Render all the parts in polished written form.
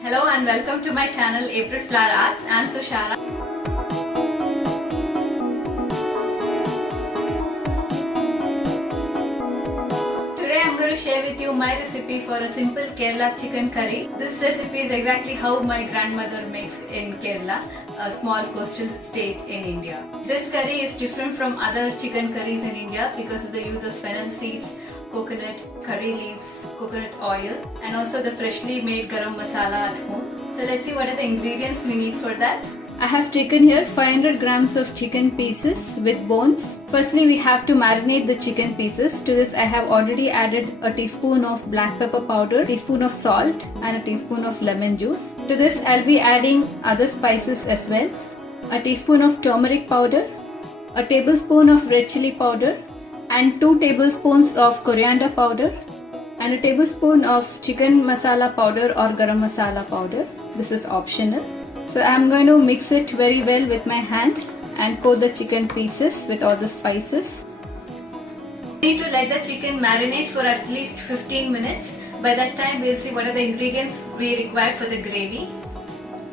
Hello and welcome to my channel April Flower Arts. I am Tushara. Today I am going to share with you my recipe for a simple Kerala chicken curry. This recipe is exactly how my grandmother makes in Kerala, a small coastal state in India. This curry is different from other chicken curries in India because of the use of fennel seeds, coconut, curry leaves, coconut oil, and also the freshly made garam masala at home. So let's see what are the ingredients we need for that. I have taken here 500 grams of chicken pieces with bones. Firstly, we have to marinate the chicken pieces. To this, I have already added a teaspoon of black pepper powder, a teaspoon of salt, and a teaspoon of lemon juice. To this, I'll be adding other spices as well. A teaspoon of turmeric powder, a tablespoon of red chili powder, and 2 tablespoons of coriander powder, and a tablespoon of chicken masala powder or garam masala powder. This is optional. So I am going to mix it very well with my hands and coat the chicken pieces with all the spices. We need to let the chicken marinate for at least 15 minutes. By that time we will see what are the ingredients we require for the gravy.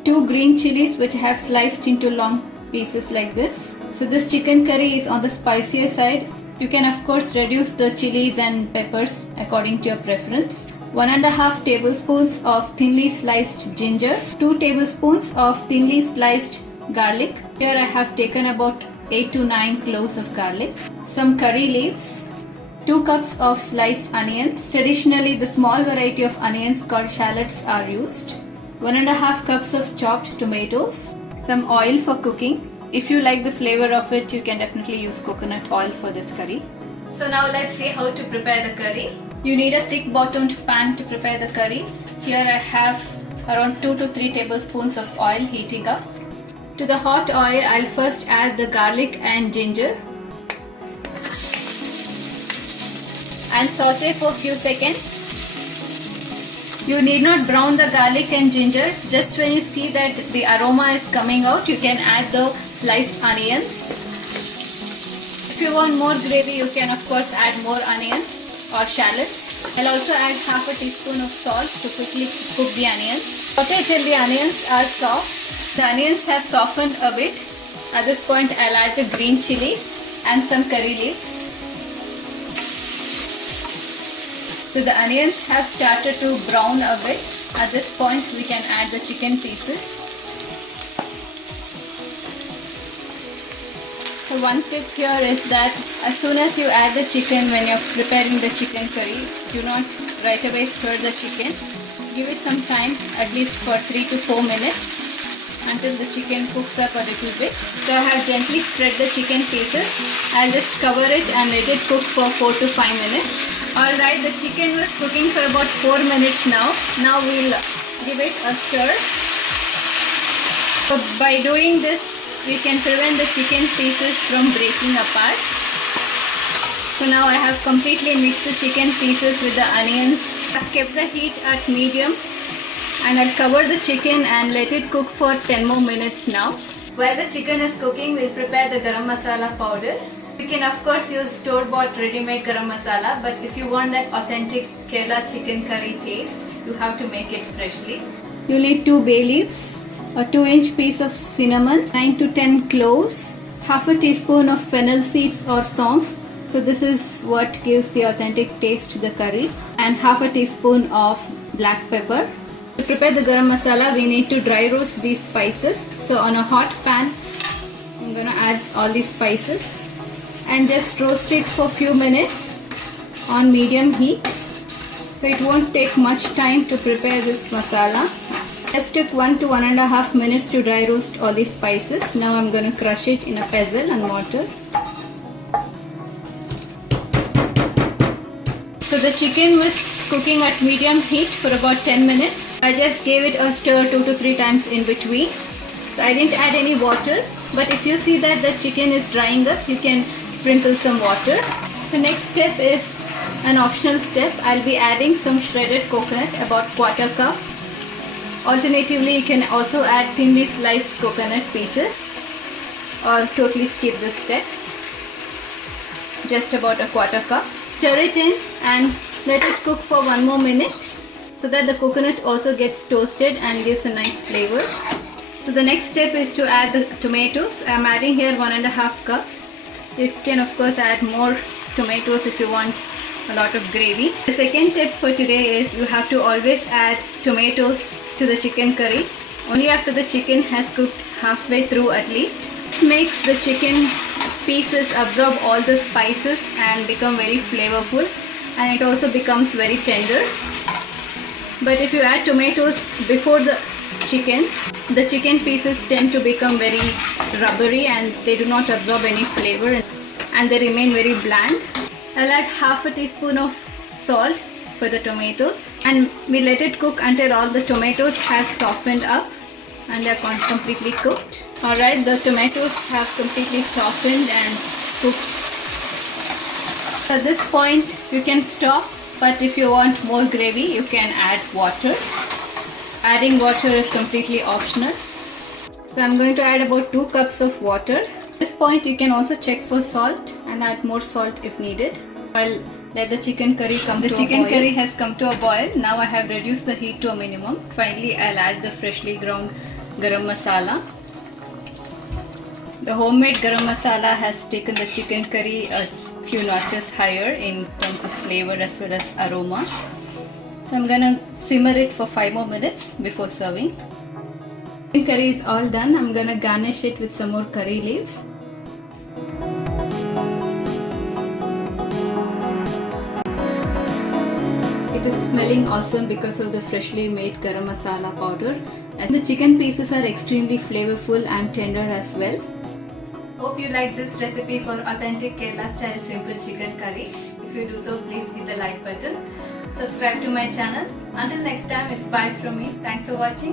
2 green chilies which I have sliced into long pieces like this. So this chicken curry is on the spicier side. You can of course reduce the chilies and peppers according to your preference. 1.5 tablespoons of thinly sliced ginger, 2 tablespoons of thinly sliced garlic. Here I have taken about 8 to 9 cloves of garlic, some curry leaves, 2 cups of sliced onions. Traditionally the small variety of onions called shallots are used, 1.5 cups of chopped tomatoes, some oil for cooking. If you like the flavor of it, you can definitely use coconut oil for this curry. So now let's see how to prepare the curry. You need a thick bottomed pan to prepare the curry. Here I have around 2 to 3 tablespoons of oil heating up. To the hot oil, I'll first add the garlic and ginger and saute for a few seconds. You need not brown the garlic and ginger. Just when you see that the aroma is coming out, you can add the sliced onions. If you want more gravy, you can of course add more onions or shallots. I'll also add half a teaspoon of salt to quickly cook the onions. Saute till the onions are soft. The onions have softened a bit. At this point, I'll add the green chilies and some curry leaves. So the onions have started to brown a bit. At this point, we can add the chicken pieces. So one tip here is that as soon as you add the chicken when you're preparing the chicken curry, do not right away stir the chicken. Give it some time, at least for 3 to 4 minutes until the chicken cooks up a little bit. So I have gently spread the chicken pieces. I'll just cover it and let it cook for 4 to 5 minutes. Alright, the chicken was cooking for about 4 minutes now. Now we'll give it a stir. So by doing this, we can prevent the chicken pieces from breaking apart. So now I have completely mixed the chicken pieces with the onions. I've kept the heat at medium and I'll cover the chicken and let it cook for 10 more minutes now. While the chicken is cooking, we'll prepare the garam masala powder. You can of course use store-bought ready-made garam masala, but if you want that authentic Kerala chicken curry taste, you have to make it freshly. You'll need 2 bay leaves, a 2-inch piece of cinnamon, 9 to 10 cloves, half a teaspoon of fennel seeds or saunf. So this is what gives the authentic taste to the curry, and half a teaspoon of black pepper. To prepare the garam masala, we need to dry roast these spices. So on a hot pan, I'm going to add all these spices and just roast it for a few minutes on medium heat. So it won't take much time to prepare this masala. Just took 1 to 1.5 minutes to dry roast all these spices. Now I'm going to crush it in a pestle and mortar. So the chicken was cooking at medium heat for about 10 minutes. I just gave it a stir 2 to 3 times in between. So I didn't add any water, but if you see that the chicken is drying up, you can sprinkle some water. So next step is an optional step. I'll be adding some shredded coconut, about 1/4 cup. Alternatively, you can also add thinly sliced coconut pieces or totally skip this step. Just about 1/4 cup. Stir it in and let it cook for 1 more minute. so that the coconut also gets toasted and gives a nice flavor. So the next step is to add the tomatoes. I am adding here 1.5 cups. You can of course add more tomatoes if you want a lot of gravy. The second tip for today is you have to always add tomatoes to the chicken curry only after the chicken has cooked halfway through at least. This makes the chicken pieces absorb all the spices and become very flavorful, and it also becomes very tender. But if you add tomatoes before the chicken pieces tend to become very rubbery and they do not absorb any flavor and they remain very bland. I'll add half a teaspoon of salt for the tomatoes, and we let it cook until all the tomatoes have softened up and they are completely cooked. Alright, the tomatoes have completely softened and cooked. At this point you can stop, but if you want more gravy you can add water. Adding water is completely optional. So I'm going to add about 2 cups of water. At this point you can also check for salt and add more salt if needed. I'll let the chicken curry come to a boil. The chicken curry has come to a boil. Now I have reduced the heat to a minimum. Finally I'll add the freshly ground garam masala. The homemade garam masala has taken the chicken curry a few notches higher in terms of flavor as well as aroma. So I'm gonna simmer it for 5 more minutes before serving. Chicken curry is all done. I'm gonna garnish it with some more curry leaves. It is smelling awesome because of the freshly made garam masala powder. And the chicken pieces are extremely flavorful and tender as well. Hope you like this recipe for authentic Kerala style simple chicken curry. If you do so, please hit the like button. Subscribe to my channel. Until next time, it's bye from me. Thanks for watching.